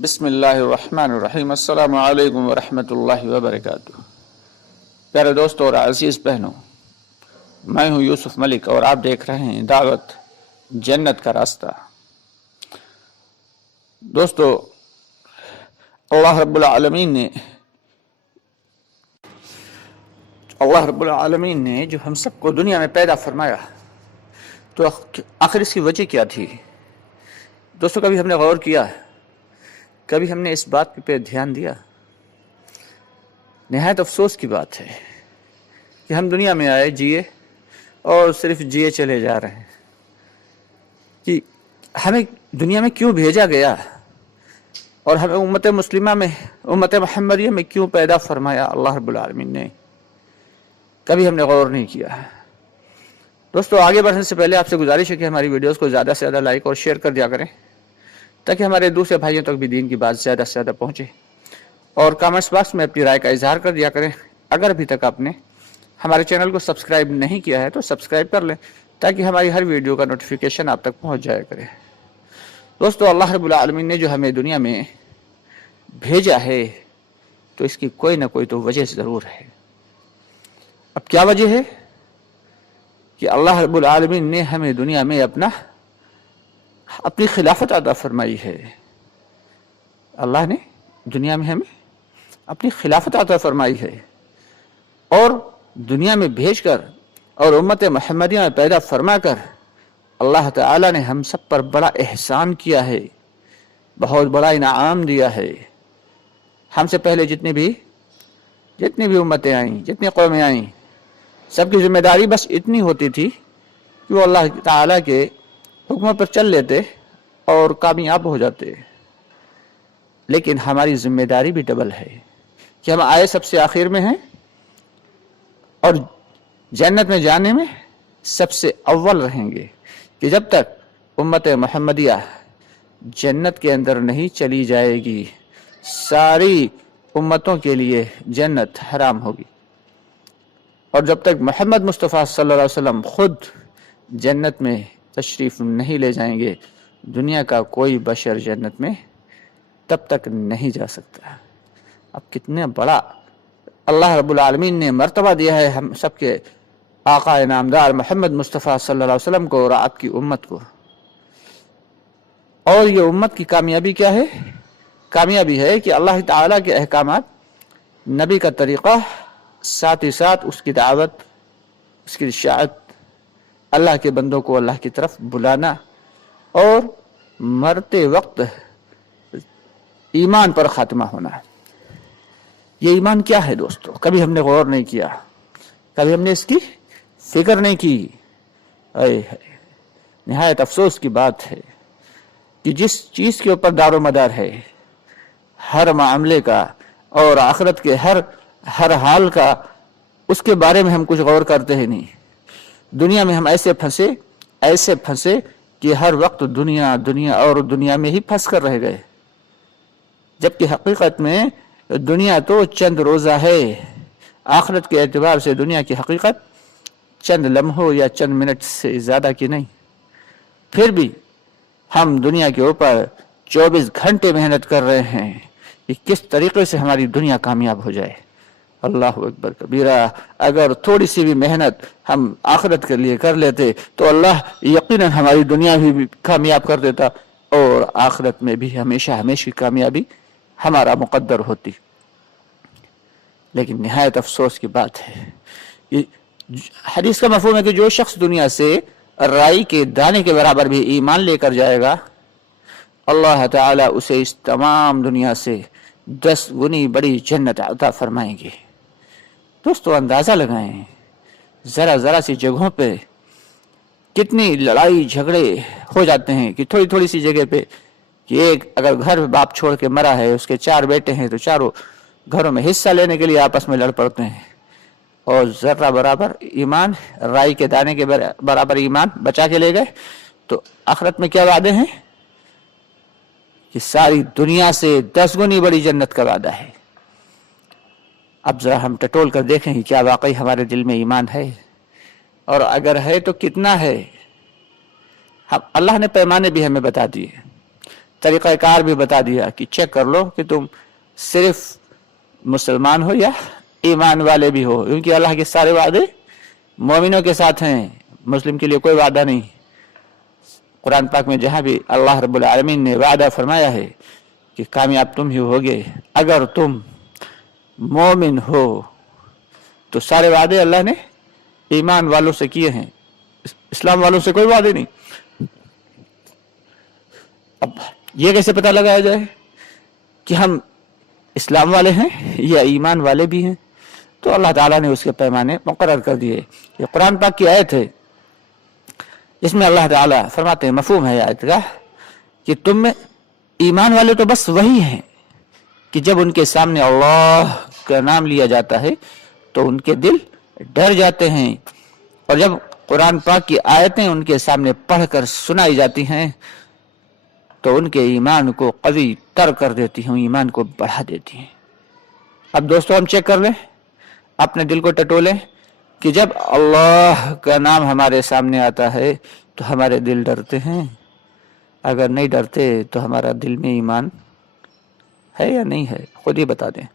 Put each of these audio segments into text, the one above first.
بسم اللہ الرحمن الرحیم۔ السلام علیکم ورحمۃ اللہ وبرکاتہ۔ پیارے دوستوں اور عزیز بہنوں، میں ہوں یوسف ملک اور آپ دیکھ رہے ہیں دعوت جنت کا راستہ۔ دوستو، اللہ رب العالمین نے جو ہم سب کو دنیا میں پیدا فرمایا تو آخر اس کی وجہ کیا تھی؟ دوستو، کبھی ہم نے غور کیا؟ کبھی ہم نے اس بات پہ دھیان دیا؟ نہایت افسوس کی بات ہے کہ ہم دنیا میں آئے، جیے اور صرف جیے چلے جا رہے ہیں۔ کہ ہمیں دنیا میں کیوں بھیجا گیا اور ہمیں امت مسلمہ میں، امت محمدیہ میں کیوں پیدا فرمایا اللہ رب العالمین نے؟ کبھی ہم نے غور نہیں کیا۔ دوستو، آگے بڑھنے سے پہلے آپ سے گزارش ہے کہ ہماری ویڈیوز کو زیادہ سے زیادہ لائک اور شیئر کر دیا کریں تاکہ ہمارے دوسرے بھائیوں تک بھی دین کی بات زیادہ سے زیادہ پہنچے، اور کامنٹس باکس میں اپنی رائے کا اظہار کر دیا کریں۔ اگر ابھی تک آپ نے ہمارے چینل کو سبسکرائب نہیں کیا ہے تو سبسکرائب کر لیں تاکہ ہماری ہر ویڈیو کا نوٹیفیکیشن آپ تک پہنچ جایا کرے۔ دوستو، اللہ رب العالمین نے جو ہمیں دنیا میں بھیجا ہے تو اس کی کوئی نہ کوئی تو وجہ ضرور ہے۔ اب کیا وجہ ہے؟ کہ اللہ رب العالمین نے ہمیں دنیا میں اپنی خلافت عطا فرمائی ہے۔ اللہ نے دنیا میں ہمیں اپنی خلافت عطا فرمائی ہے اور دنیا میں بھیج کر اور امت محمدیہ میں پیدا فرما کر اللہ تعالی نے ہم سب پر بڑا احسان کیا ہے، بہت بڑا انعام دیا ہے۔ ہم سے پہلے جتنی بھی امتیں آئیں، جتنی قومیں آئیں، سب کی ذمہ داری بس اتنی ہوتی تھی کہ وہ اللہ تعالیٰ کے حکموں پر چل لیتے اور کامیاب ہو جاتے۔ لیکن ہماری ذمہ داری بھی ڈبل ہے کہ ہم آئے سب سے آخر میں ہیں اور جنت میں جانے میں سب سے اول رہیں گے، کہ جب تک امت محمدیہ جنت کے اندر نہیں چلی جائے گی ساری امتوں کے لیے جنت حرام ہوگی، اور جب تک محمد مصطفیٰ صلی اللہ علیہ وسلم خود جنت میں تشریف نہیں لے جائیں گے، دنیا کا کوئی بشر جنت میں تب تک نہیں جا سکتا۔ اب کتنا بڑا اللہ رب العالمین نے مرتبہ دیا ہے ہم سب کے آقا نامدار محمد مصطفیٰ صلی اللہ علیہ وسلم کو اور آپ کی امت کو۔ اور یہ امت کی کامیابی کیا ہے؟ کامیابی ہے کہ اللہ تعالیٰ کے احکامات، نبی کا طریقہ، ساتھ ہی ساتھ اس کی دعوت، اس کی اشاعت، اللہ کے بندوں کو اللہ کی طرف بلانا، اور مرتے وقت ایمان پر خاتمہ ہونا۔ یہ ایمان کیا ہے دوستو؟ کبھی ہم نے غور نہیں کیا، کبھی ہم نے اس کی فکر نہیں کی۔ نہایت افسوس کی بات ہے کہ جس چیز کے اوپر دار و مدار ہے ہر معاملے کا اور آخرت کے ہر حال کا، اس کے بارے میں ہم کچھ غور کرتے ہی نہیں۔ دنیا میں ہم ایسے پھنسے کہ ہر وقت دنیا اور دنیا میں ہی پھنس کر رہ گئے، جبکہ حقیقت میں دنیا تو چند روزہ ہے۔ آخرت کے اعتبار سے دنیا کی حقیقت چند لمحوں یا چند منٹ سے زیادہ کی نہیں۔ پھر بھی ہم دنیا کے اوپر 24 گھنٹے محنت کر رہے ہیں کہ کس طریقے سے ہماری دنیا کامیاب ہو جائے۔ اللہ اکبر کبیرہ، اگر تھوڑی سی بھی محنت ہم آخرت کے لیے کر لیتے تو اللہ یقیناً ہماری دنیا بھی کامیاب کر دیتا اور آخرت میں بھی ہمیشہ کی کامیابی ہمارا مقدر ہوتی۔ لیکن نہایت افسوس کی بات ہے، حدیث کا مفہوم ہے کہ جو شخص دنیا سے رائی کے دانے کے برابر بھی ایمان لے کر جائے گا، اللہ تعالیٰ اسے اس تمام دنیا سے 10 گنی بڑی جنت عطا فرمائیں گے۔ دوستو، اندازہ لگائیں ذرا سی جگہوں پہ کتنی لڑائی جھگڑے ہو جاتے ہیں، کہ تھوڑی سی جگہ پہ کہ ایک اگر گھر باپ چھوڑ کے مرا ہے، اس کے 4 بیٹے ہیں تو چاروں گھروں میں حصہ لینے کے لیے آپس میں لڑ پڑتے ہیں، اور ذرہ برابر ایمان، رائی کے دانے کے برابر ایمان بچا کے لے گئے تو آخرت میں کیا وعدے ہیں؟ کہ ساری دنیا سے 10 گنی بڑی جنت کا وعدہ ہے۔ اب ذرا ہم ٹٹول کر دیکھیں کہ کیا واقعی ہمارے دل میں ایمان ہے، اور اگر ہے تو کتنا ہے۔ اللہ نے پیمانے بھی ہمیں بتا دیے तरीक़ा कार भी बता दिया कि चेक कर लो कि तुम सिर्फ मुसलमान हो या ईमान वाले भी हो, क्योंकि अल्लाह के सारे वादे मोमिनों के साथ हैं, मुस्लिम के लिए कोई वादा नहीं। कुरान पाक में जहाँ भी अल्लाह रब्बुल आलमीन ने वादा फरमाया है कि कामयाब तुम ही होगे अगर तुम मोमिन हो, तो सारे वादे अल्लाह ने ईमान वालों से किए हैं, इस्लाम वालों से कोई वादे नहीं। अब ये कैसे पता लगाया जाए कि हम इस्लाम वाले हैं या ईमान वाले भी हैं? तो अल्लाह ताला ने उसके पैमाने मुकर्रर कर दिए। ये कुरान पाक की आयत है, इसमें अल्लाह ताला फरमाते हैं, मफहूम है आयत का कि तुम में ईमान वाले तो बस वही हैं कि जब उनके सामने अल्लाह का नाम लिया जाता है तो उनके दिल डर जाते हैं, और जब कुरान पाक की आयतें उनके सामने पढ़कर सुनाई जाती हैं तो उनके ईमान को कवी तर कर देती हैं, ईमान को बढ़ा देती हैं। अब दोस्तों हम चेक कर लें, अपने दिल को टटोलें कि जब अल्लाह का नाम हमारे सामने आता है तो हमारे दिल डरते हैं? अगर नहीं डरते तो हमारा दिल में ईमान है या नहीं है, खुद ही बता दें।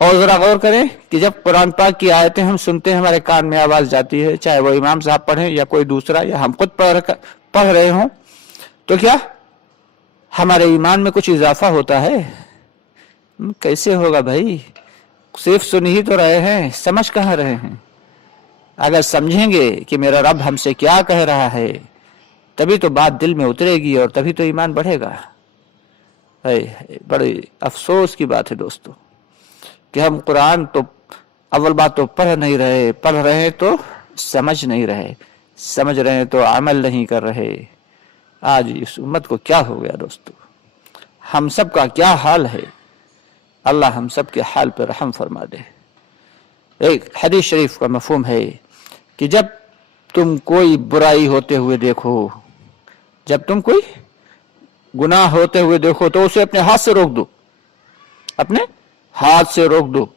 और जरा गौर करें कि जब कुरान पाक की आयतें हम सुनते हैं, हमारे कान में आवाज जाती है, चाहे वो इमाम साहब पढ़ें या कोई दूसरा या हम खुद पढ़ रहे हों, तो क्या हमारे ईमान में कुछ इजाफा होता है? कैसे होगा भाई, सिर्फ सुन ही तो रहे हैं, समझ कहाँ रहे हैं। अगर समझेंगे कि मेरा रब हमसे क्या कह रहा है तभी तो बात दिल में उतरेगी और तभी तो ईमान बढ़ेगा। बड़े अफसोस की बात है दोस्तों कि हम कुरान तो अव्वल बात तो पढ़ नहीं रहे, पढ़ रहे तो समझ नहीं रहे, समझ रहे तो अमल नहीं कर रहे। आज इस उम्मत को क्या हो गया दोस्तों, हम सब का क्या हाल है। अल्लाह हम सब के हाल पर रहम फरमा दे। एक हदीस शरीफ का मफहूम है कि जब तुम कोई बुराई होते हुए देखो, जब तुम कोई गुनाह होते हुए देखो तो उसे अपने हाथ से रोक दो, अपने हाथ से रोक दो।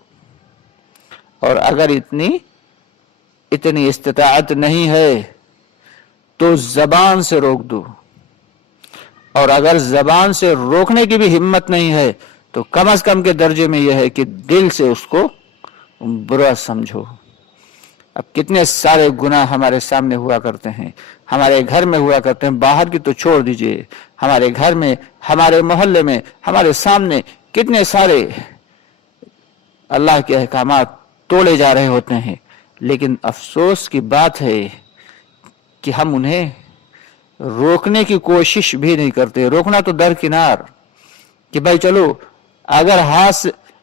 और अगर इतनी इस्तिताअत नहीं है तो जबान से रोक दो, और अगर जबान से रोकने की भी हिम्मत नहीं है तो कम से कम के दर्जे में यह है कि दिल से उसको बुरा समझो। अब कितने सारे गुनाह हमारे सामने हुआ करते हैं, हमारे घर में हुआ करते हैं, बाहर की तो छोड़ दीजिए, हमारे घर में, हमारे मोहल्ले में, हमारे सामने कितने सारे अल्लाह के अहकामात तोड़े जा रहे होते हैं। लेकिन अफसोस की बात है कि हम उन्हें रोकने की कोशिश भी नहीं करते। रोकना तो दरकिनार कि भाई चलो अगर हाथ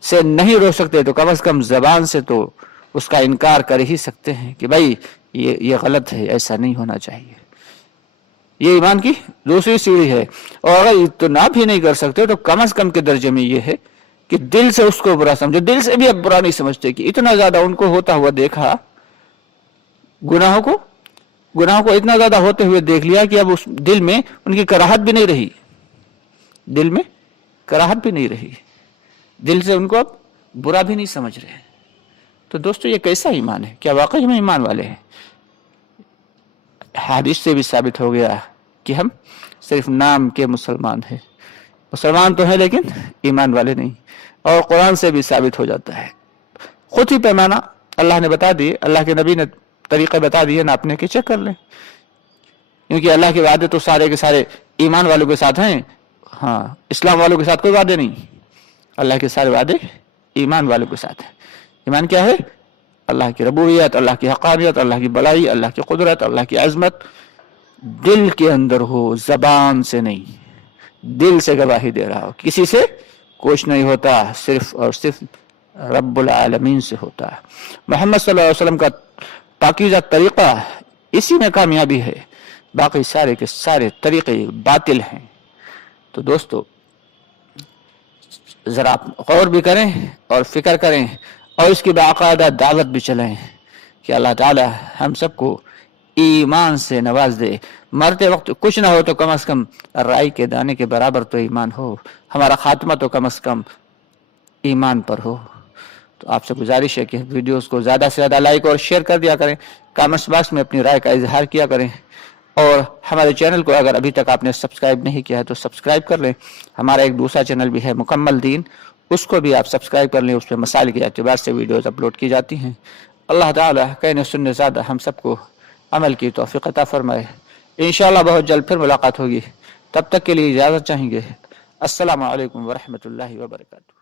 से नहीं रोक सकते तो कम से कम जबान से तो उसका इनकार कर ही सकते हैं कि भाई ये गलत है, ऐसा नहीं होना चाहिए। ये ईमान की दूसरी सीढ़ी है। और अगर इतना भी नहीं कर सकते तो कम से कम के दर्जे में ये है कि दिल से उसको बुरा समझो। दिल से भी अब बुरा नहीं समझते कि इतना ज्यादा उनको होता हुआ देखा, गुनाहों को इतना ज्यादा होते हुए देख लिया कि अब उस दिल में उनकी कराहत भी नहीं रही, दिल में कराहत भी नहीं रही, दिल से उनको अब बुरा भी नहीं समझ रहे। तो दोस्तों ये कैसा ईमान है? क्या वाकई में ईमान वाले हैं? हदीस से भी साबित हो गया कि हम सिर्फ नाम के मुसलमान हैं, मुसलमान तो है लेकिन ईमान वाले नहीं। और कुरान से भी साबित हो जाता है, खुद ही पैमाना अल्लाह ने बता दिए, अल्लाह के नबी ने तरीके बता दिए, नापने के चेक कर लें। क्योंकि अल्लाह के वादे तो सारे के सारे ईमान वालों के साथ हैं, हाँ, इस्लाम वालों के साथ कोई वादे नहीं। अल्लाह के सारे वादे ईमान वालों के साथ हैं। ईमान क्या है? अल्लाह की रबूबियत, अल्लाह की हक़ानियत, अल्लाह की बलाई, अल्लाह की कुदरत, अल्लाह की अजमत दिल के अंदर हो, जबान से नहीं। दिल से गवाही दे रहा हो, किसी से कुछ नहीं होता, सिर्फ और सिर्फ रब्बुल आलमीन से होता है। मोहम्मद सल्लल्लाहु अलैहि वसल्लम का पाकीज़ा तरीक़ा इसी में कामयाबी है, बाकी सारे के सारे तरीक़े बातिल हैं। तो दोस्तों ज़रा आप गौर भी करें और फिक्र करें और इसकी बाकायदा दावत भी चलें कि अल्लाह ताला हम सबको ईमान से नवाज दे। मरते वक्त कुछ ना हो तो कम से कम राई के दाने के बराबर तो ईमान हो, हमारा खात्मा तो कम से कम ईमान पर हो। तो आपसे गुजारिश है कि वीडियोस को ज़्यादा से ज़्यादा लाइक और शेयर कर दिया करें, कमेंट्स बॉक्स में अपनी राय का इजहार किया करें। اور ہمارے چینل کو اگر ابھی تک آپ نے سبسکرائب نہیں کیا ہے تو سبسکرائب کر لیں. ہمارا ایک دوسرا چینل بھی ہے مکمل دین, اس کو بھی آپ سبسکرائب کر لیں. اس پہ مسائل کے اعتبار سے ویڈیوز اپلوڈ کی جاتی ہیں. اللہ تعالیٰ کہنے سننے زیادہ ہم سب کو عمل کی توفیق عطا فرمائے. انشاءاللہ بہت جلد پھر ملاقات ہوگی. تب تک کے لیے اجازت چاہیں گے. السلام علیکم ورحمۃ اللہ وبرکاتہ.